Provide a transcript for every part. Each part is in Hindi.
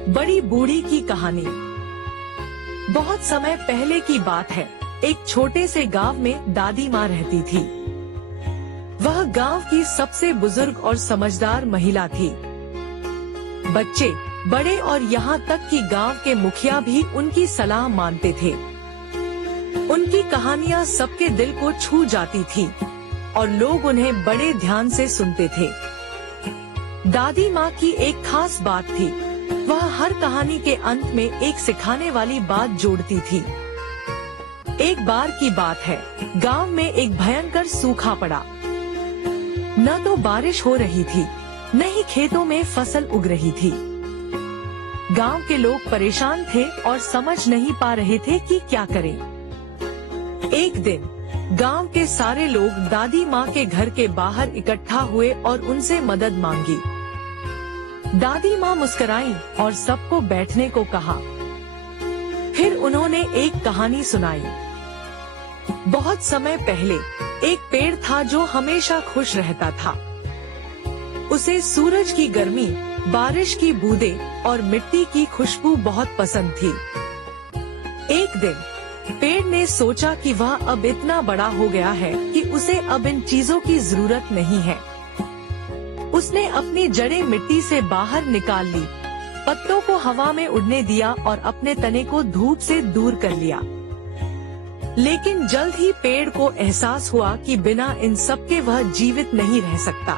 बड़ी बूढ़ी की कहानी। बहुत समय पहले की बात है। एक छोटे से गांव में दादी माँ रहती थी। वह गांव की सबसे बुजुर्ग और समझदार महिला थी। बच्चे, बड़े और यहाँ तक कि गांव के मुखिया भी उनकी सलाह मानते थे। उनकी कहानियाँ सबके दिल को छू जाती थी और लोग उन्हें बड़े ध्यान से सुनते थे। दादी माँ की एक खास बात थी। वह हर कहानी के अंत में एक सिखाने वाली बात जोड़ती थी। एक बार की बात है, गांव में एक भयंकर सूखा पड़ा। न तो बारिश हो रही थी, न ही खेतों में फसल उग रही थी। गांव के लोग परेशान थे और समझ नहीं पा रहे थे कि क्या करें। एक दिन गांव के सारे लोग दादी माँ के घर के बाहर इकट्ठा हुए और उनसे मदद मांगी। दादी माँ मुस्कुराईं और सबको बैठने को कहा। फिर उन्होंने एक कहानी सुनाई। बहुत समय पहले एक पेड़ था जो हमेशा खुश रहता था। उसे सूरज की गर्मी, बारिश की बूंदें और मिट्टी की खुशबू बहुत पसंद थी। एक दिन पेड़ ने सोचा कि वह अब इतना बड़ा हो गया है कि उसे अब इन चीजों की जरूरत नहीं है। उसने अपनी जड़ें मिट्टी से बाहर निकाल ली, पत्तों को हवा में उड़ने दिया और अपने तने को धूप से दूर कर लिया। लेकिन जल्द ही पेड़ को एहसास हुआ कि बिना इन सब के वह जीवित नहीं रह सकता।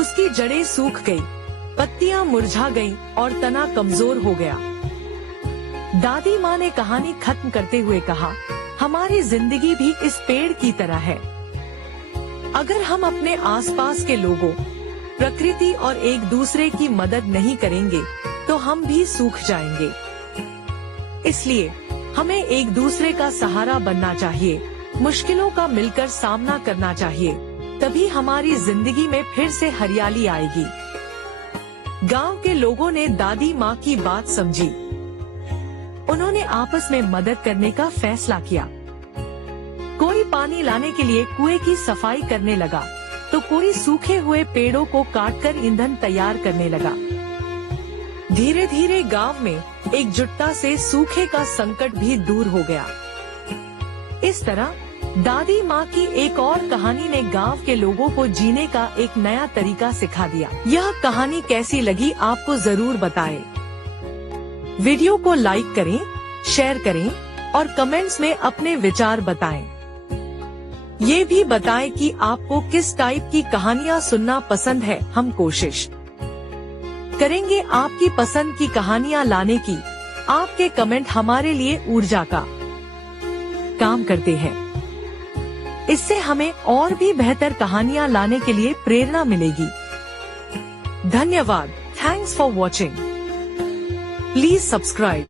उसकी जड़ें सूख गई, पत्तियां मुरझा गईं और तना कमजोर हो गया। दादी माँ ने कहानी खत्म करते हुए कहा, हमारी जिंदगी भी इस पेड़ की तरह है। अगर हम अपने आसपास के लोगों, प्रकृति और एक दूसरे की मदद नहीं करेंगे तो हम भी सूख जाएंगे। इसलिए हमें एक दूसरे का सहारा बनना चाहिए, मुश्किलों का मिलकर सामना करना चाहिए, तभी हमारी जिंदगी में फिर से हरियाली आएगी। गांव के लोगों ने दादी माँ की बात समझी। उन्होंने आपस में मदद करने का फैसला किया। कोई पानी लाने के लिए कुएं की सफाई करने लगा, तो कोई सूखे हुए पेड़ों को काटकर ईंधन तैयार करने लगा। धीरे धीरे गांव में एकजुटता से सूखे का संकट भी दूर हो गया। इस तरह दादी माँ की एक और कहानी ने गांव के लोगों को जीने का एक नया तरीका सिखा दिया। यह कहानी कैसी लगी आपको जरूर बताएं। वीडियो को लाइक करें, शेयर करें और कमेंट्स में अपने विचार बताएं। ये भी बताएं कि आपको किस टाइप की कहानियाँ सुनना पसंद है। हम कोशिश करेंगे आपकी पसंद की कहानियाँ लाने की। आपके कमेंट हमारे लिए ऊर्जा का काम करते हैं। इससे हमें और भी बेहतर कहानियाँ लाने के लिए प्रेरणा मिलेगी। धन्यवाद। Thanks for watching. Please subscribe.